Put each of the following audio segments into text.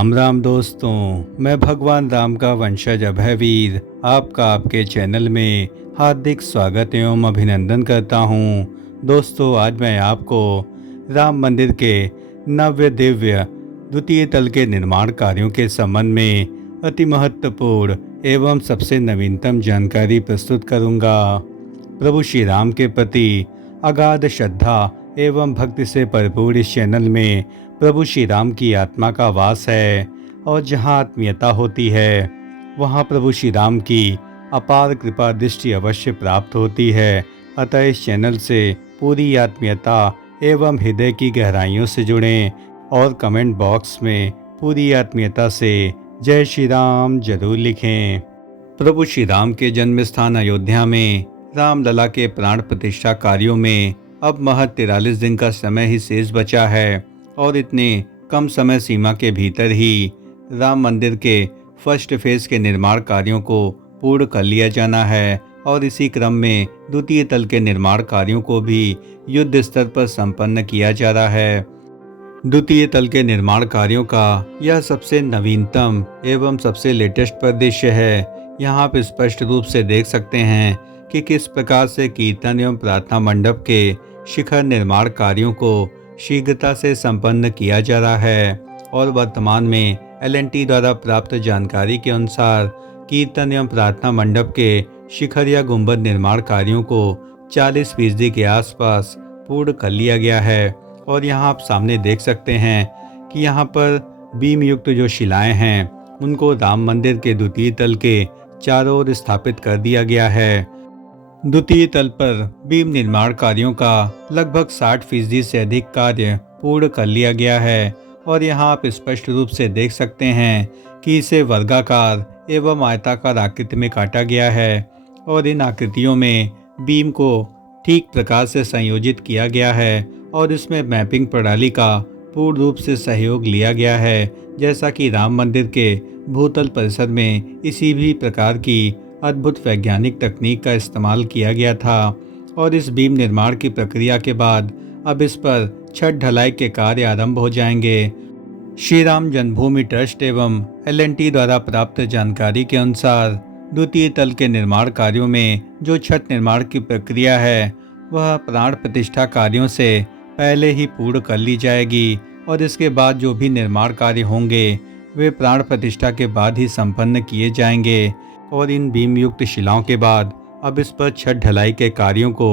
राम राम दोस्तों, मैं भगवान राम का वंशज अभयवीर आपका आपके चैनल में हार्दिक स्वागत एवं अभिनंदन करता हूं। दोस्तों, आज मैं आपको राम मंदिर के नव्य दिव्य द्वितीय तल के निर्माण कार्यों के संबंध में अति महत्वपूर्ण एवं सबसे नवीनतम जानकारी प्रस्तुत करूंगा। प्रभु श्री राम के प्रति अगाध श्रद्धा एवं भक्ति से भरपूर इस चैनल में प्रभु श्री राम की आत्मा का वास है और जहाँ आत्मीयता होती है वहाँ प्रभु श्री राम की अपार कृपा दृष्टि अवश्य प्राप्त होती है। अतः इस चैनल से पूरी आत्मीयता एवं हृदय की गहराइयों से जुड़ें और कमेंट बॉक्स में पूरी आत्मीयता से जय श्री राम जरूर लिखें। प्रभु श्री राम के जन्म स्थान अयोध्या में रामलला के प्राण प्रतिष्ठा कार्यों में अब महज 43 दिन का समय ही शेष बचा है और इतने कम समय सीमा के भीतर ही राम मंदिर के फर्स्ट फेज के निर्माण कार्यों को पूर्ण कर लिया जाना है और इसी क्रम में द्वितीय तल के निर्माण कार्यों को भी युद्ध स्तर पर संपन्न किया जा रहा है। द्वितीय तल के निर्माण कार्यों का यह सबसे नवीनतम एवं सबसे लेटेस्ट परिदृश्य है। यहाँ आप स्पष्ट रूप से देख सकते हैं कि किस प्रकार से कीर्तन एवं प्रार्थना मंडप के शिखर निर्माण कार्यों को शीघ्रता से संपन्न किया जा रहा है और वर्तमान में L&T द्वारा प्राप्त जानकारी के अनुसार कीर्तन एवं प्रार्थना मंडप के शिखर या गुंबद निर्माण कार्यों को 40% के आसपास पूर्ण कर लिया गया है। और यहाँ आप सामने देख सकते हैं कि यहाँ पर बीम युक्त जो शिलाएं हैं उनको राम मंदिर के द्वितीय तल के चारों ओर स्थापित कर दिया गया है। द्वितीय तल पर बीम निर्माण कार्यों का लगभग 60% से अधिक कार्य पूर्ण कर लिया गया है और यहाँ आप स्पष्ट रूप से देख सकते हैं कि इसे वर्गाकार एवं आयताकार आकृति में काटा गया है और इन आकृतियों में बीम को ठीक प्रकार से संयोजित किया गया है और इसमें मैपिंग प्रणाली का पूर्ण रूप से सहयोग लिया गया है, जैसा कि राम मंदिर के भूतल परिसर में इसी भी प्रकार की अद्भुत वैज्ञानिक तकनीक का इस्तेमाल किया गया था। और इस बीम निर्माण की प्रक्रिया के बाद अब इस पर छत ढलाई के कार्य आरंभ हो जाएंगे। श्री राम जन्मभूमि ट्रस्ट एवं L&T द्वारा प्राप्त जानकारी के अनुसार द्वितीय तल के निर्माण कार्यों में जो छत निर्माण की प्रक्रिया है वह प्राण प्रतिष्ठा कार्यों से पहले ही पूर्ण कर ली जाएगी और इसके बाद जो भी निर्माण कार्य होंगे वे प्राण प्रतिष्ठा के बाद ही संपन्न किए जाएंगे। और इन बीम युक्त शिलाओं के बाद अब इस पर छत ढलाई के कार्यों को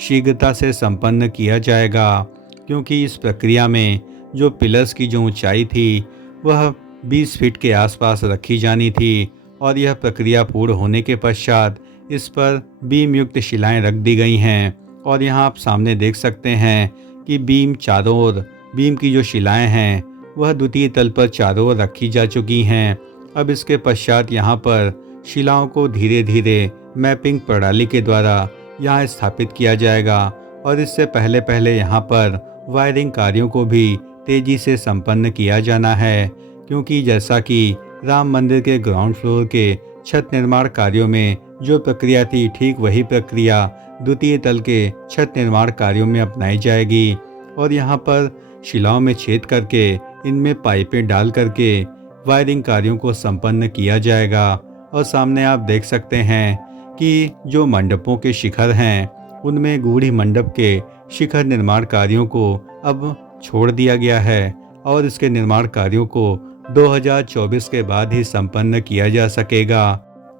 शीघ्रता से संपन्न किया जाएगा, क्योंकि इस प्रक्रिया में जो पिलर्स की जो ऊंचाई थी वह 20 फीट के आसपास रखी जानी थी और यह प्रक्रिया पूर्ण होने के पश्चात इस पर बीम युक्त शिलाएं रख दी गई हैं। और यहाँ आप सामने देख सकते हैं कि बीम चारों ओर बीम की जो शिलाएं हैं वह द्वितीय तल पर चारों ओर रखी जा चुकी हैं। अब इसके पश्चात यहाँ पर शिलाओं को धीरे धीरे मैपिंग प्रणाली के द्वारा यहाँ स्थापित किया जाएगा और इससे पहले पहले यहाँ पर वायरिंग कार्यों को भी तेजी से संपन्न किया जाना है, क्योंकि जैसा कि राम मंदिर के ग्राउंड फ्लोर के छत निर्माण कार्यों में जो प्रक्रिया थी ठीक वही प्रक्रिया द्वितीय तल के छत निर्माण कार्यों में अपनाई जाएगी। और यहाँ पर शिलाओं में छेद करके इनमें पाइपें डाल करके वायरिंग कार्यों को संपन्न किया जाएगा। और सामने आप देख सकते हैं कि जो मंडपों के शिखर हैं उनमें गूढ़ी मंडप के शिखर निर्माण कार्यों को अब छोड़ दिया गया है और इसके निर्माण कार्यों को 2024 के बाद ही संपन्न किया जा सकेगा।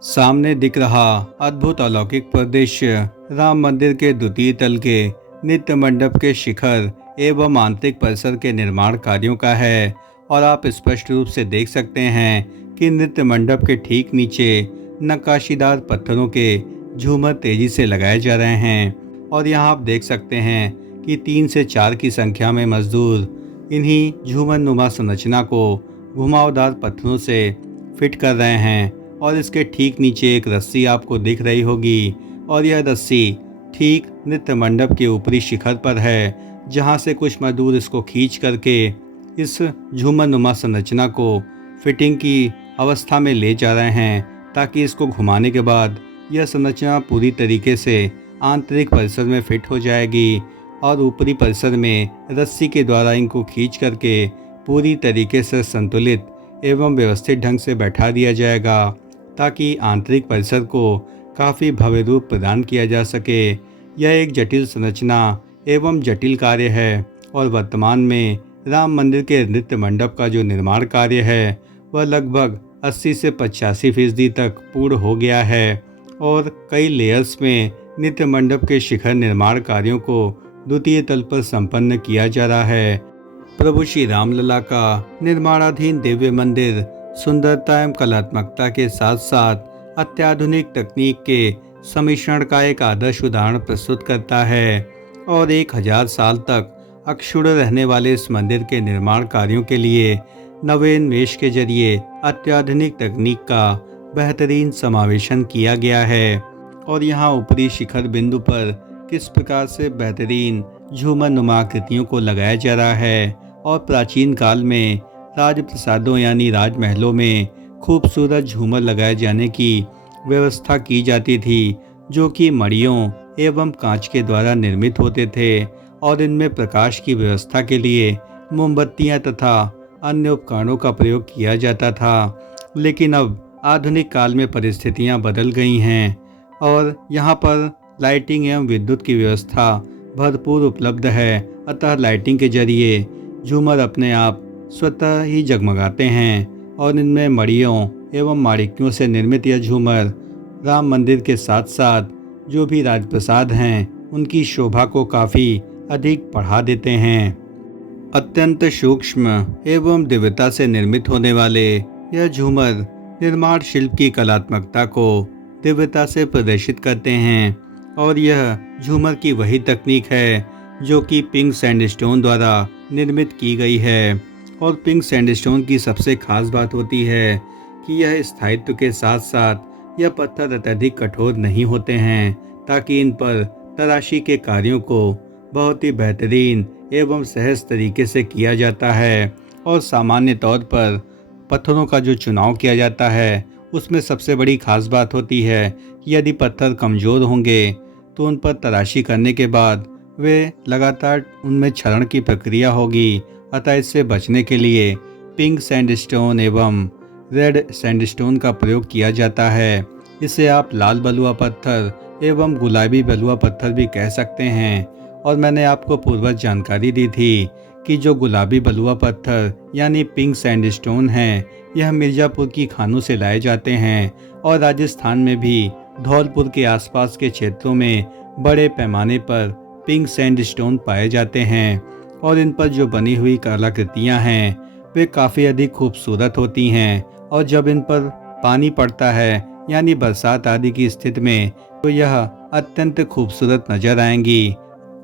सामने दिख रहा अद्भुत अलौकिक परिदृश्य राम मंदिर के द्वितीय तल के नित्य मंडप के शिखर एवं आंतरिक परिसर के निर्माण कार्यों का है और आप स्पष्ट रूप से देख सकते हैं कि नृत्य मंडप के ठीक नीचे नक्काशीदार पत्थरों के झूमर तेजी से लगाए जा रहे हैं और यहाँ आप देख सकते हैं कि 3 से 4 की संख्या में मजदूर इन्हीं झूमर नुमा संरचना को घुमावदार पत्थरों से फिट कर रहे हैं। और इसके ठीक नीचे एक रस्सी आपको दिख रही होगी और यह रस्सी ठीक नृत्य मंडप के ऊपरी शिखर पर है, जहाँ से कुछ मजदूर इसको खींच करके इस झूमर नुमा संरचना को फिटिंग की अवस्था में ले जा रहे हैं, ताकि इसको घुमाने के बाद यह संरचना पूरी तरीके से आंतरिक परिसर में फिट हो जाएगी और ऊपरी परिसर में रस्सी के द्वारा इनको खींच करके पूरी तरीके से संतुलित एवं व्यवस्थित ढंग से बैठा दिया जाएगा ताकि आंतरिक परिसर को काफ़ी भव्य रूप प्रदान किया जा सके। यह एक जटिल संरचना एवं जटिल कार्य है और वर्तमान में राम मंदिर के नृत्य मंडप का जो निर्माण कार्य है वह लगभग 80 से 85% तक पूर्ण हो गया है और कई लेयर्स में नित्य मंडप के शिखर निर्माण कार्यों को द्वितीय तल पर संपन्न किया जा रहा है। प्रभु श्री रामलला का निर्माणाधीन दिव्य मंदिर सुंदरता एवं कलात्मकता के साथ साथ अत्याधुनिक तकनीक के सम्मिश्रण का एक आदर्श उदाहरण प्रस्तुत करता है और 1000 साल तक अक्षुण्ण रहने वाले इस मंदिर के निर्माण कार्यों के लिए नवोन्मेष के जरिए अत्याधुनिक तकनीक का बेहतरीन समावेशन किया गया है। और यहाँ ऊपरी शिखर बिंदु पर किस प्रकार से बेहतरीन झूमर नुमा आकृतियों को लगाया जा रहा है और प्राचीन काल में राजप्रसादों यानी राजमहलों में खूबसूरत झूमर लगाए जाने की व्यवस्था की जाती थी जो कि मड़ियों एवं कांच के द्वारा निर्मित होते थे और इनमें प्रकाश की व्यवस्था के लिए मोमबत्तियां तथा अन्य उपकरणों का प्रयोग किया जाता था। लेकिन अब आधुनिक काल में परिस्थितियां बदल गई हैं और यहाँ पर लाइटिंग एवं विद्युत की व्यवस्था भरपूर उपलब्ध है, अतः लाइटिंग के जरिए झूमर अपने आप स्वतः ही जगमगाते हैं और इनमें मड़ियों एवं माणिक्यों से निर्मित यह झूमर राम मंदिर के साथ साथ जो भी राजप्रसाद हैं उनकी शोभा को काफ़ी अधिक बढ़ा देते हैं। अत्यंत सूक्ष्म एवं दिव्यता से निर्मित होने वाले यह झूमर निर्माण शिल्प की कलात्मकता को दिव्यता से प्रदर्शित करते हैं और यह झूमर की वही तकनीक है जो कि पिंक सैंडस्टोन द्वारा निर्मित की गई है। और पिंक सैंडस्टोन की सबसे खास बात होती है कि यह स्थायित्व के साथ साथ यह पत्थर अत्यधिक कठोर नहीं होते हैं ताकि इन पर तराशी के कार्यों को बहुत ही बेहतरीन एवं सहज तरीके से किया जाता है। और सामान्य तौर पर पत्थरों का जो चुनाव किया जाता है उसमें सबसे बड़ी खास बात होती है कि यदि पत्थर कमज़ोर होंगे तो उन पर तराशी करने के बाद वे लगातार उनमें क्षरण की प्रक्रिया होगी, अतः इससे बचने के लिए पिंक सैंडस्टोन एवं रेड सैंडस्टोन का प्रयोग किया जाता है। इसे आप लाल बलुआ पत्थर एवं गुलाबी बलुआ पत्थर भी कह सकते हैं। और मैंने आपको पूर्वज जानकारी दी थी कि जो गुलाबी बलुआ पत्थर यानी पिंक सैंडस्टोन हैं यह मिर्ज़ापुर की खानों से लाए जाते हैं और राजस्थान में भी धौलपुर के आसपास के क्षेत्रों में बड़े पैमाने पर पिंक सैंडस्टोन पाए जाते हैं और इन पर जो बनी हुई कलाकृतियाँ हैं वे काफ़ी अधिक खूबसूरत होती हैं और जब इन पर पानी पड़ता है यानी बरसात आदि की स्थिति में तो यह अत्यंत खूबसूरत नजर आएंगी।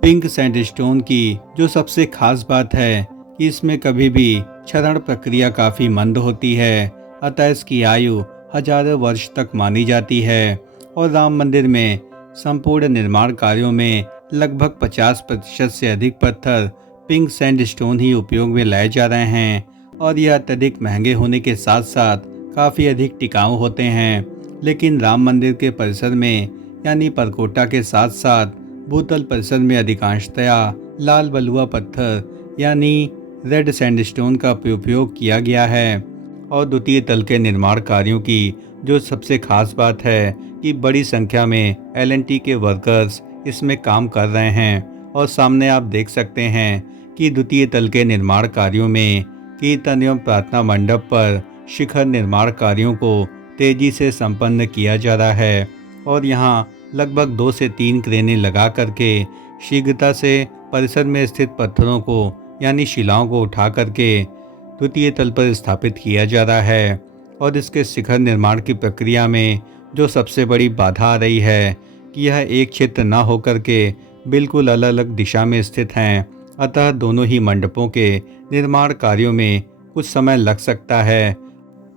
पिंक सैंडस्टोन की जो सबसे खास बात है कि इसमें कभी भी क्षरण प्रक्रिया काफ़ी मंद होती है, अतः इसकी आयु हजारों वर्ष तक मानी जाती है। और राम मंदिर में संपूर्ण निर्माण कार्यों में लगभग 50% से अधिक पत्थर पिंक सैंडस्टोन ही उपयोग में लाए जा रहे हैं और यह अत्यधिक महंगे होने के साथ साथ काफ़ी अधिक टिकाऊ होते हैं। लेकिन राम मंदिर के परिसर में यानी परकोटा के साथ साथ भूतल परिसर में अधिकांशतया लाल बलुआ पत्थर यानी रेड सैंडस्टोन का उपयोग किया गया है। और द्वितीय तल के निर्माण कार्यों की जो सबसे खास बात है कि बड़ी संख्या में L&T के वर्कर्स इसमें काम कर रहे हैं और सामने आप देख सकते हैं कि द्वितीय तल के निर्माण कार्यों में कीर्तन एवं प्रार्थना मंडप पर शिखर निर्माण कार्यों को तेजी से संपन्न किया जा रहा है और यहाँ लगभग 2 से 3 क्रेनें लगा करके शीघ्रता से परिसर में स्थित पत्थरों को यानी शिलाओं को उठा करके द्वितीय तल पर स्थापित किया जा रहा है। और इसके शिखर निर्माण की प्रक्रिया में जो सबसे बड़ी बाधा आ रही है कि यह एक क्षेत्र न होकर के बिल्कुल अलग अलग दिशा में स्थित हैं, अतः दोनों ही मंडपों के निर्माण कार्यों में कुछ समय लग सकता है।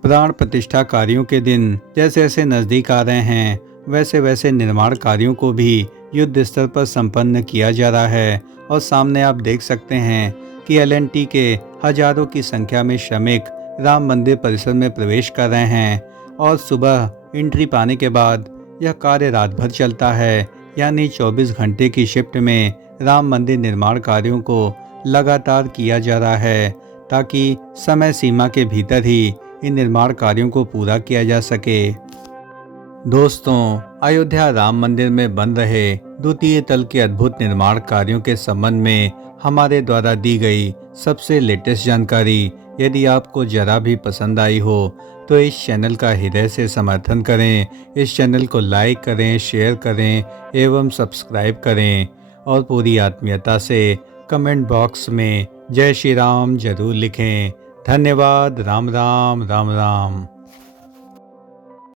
प्राण प्रतिष्ठा कार्यों के दिन जैसे जैसे नज़दीक आ रहे हैं वैसे वैसे निर्माण कार्यों को भी युद्ध स्तर पर संपन्न किया जा रहा है। और सामने आप देख सकते हैं कि L&T के हजारों की संख्या में श्रमिक राम मंदिर परिसर में प्रवेश कर रहे हैं और सुबह एंट्री पाने के बाद यह कार्य रात भर चलता है, यानी 24 घंटे की शिफ्ट में राम मंदिर निर्माण कार्यों को लगातार किया जा रहा है ताकि समय सीमा के भीतर ही इन निर्माण कार्यों को पूरा किया जा सके। दोस्तों, अयोध्या राम मंदिर में बन रहे द्वितीय तल के अद्भुत निर्माण कार्यों के संबंध में हमारे द्वारा दी गई सबसे लेटेस्ट जानकारी यदि आपको जरा भी पसंद आई हो तो इस चैनल का हृदय से समर्थन करें। इस चैनल को लाइक करें, शेयर करें एवं सब्सक्राइब करें और पूरी आत्मीयता से कमेंट बॉक्स में जय श्री राम जरूर लिखें। धन्यवाद। राम राम राम राम।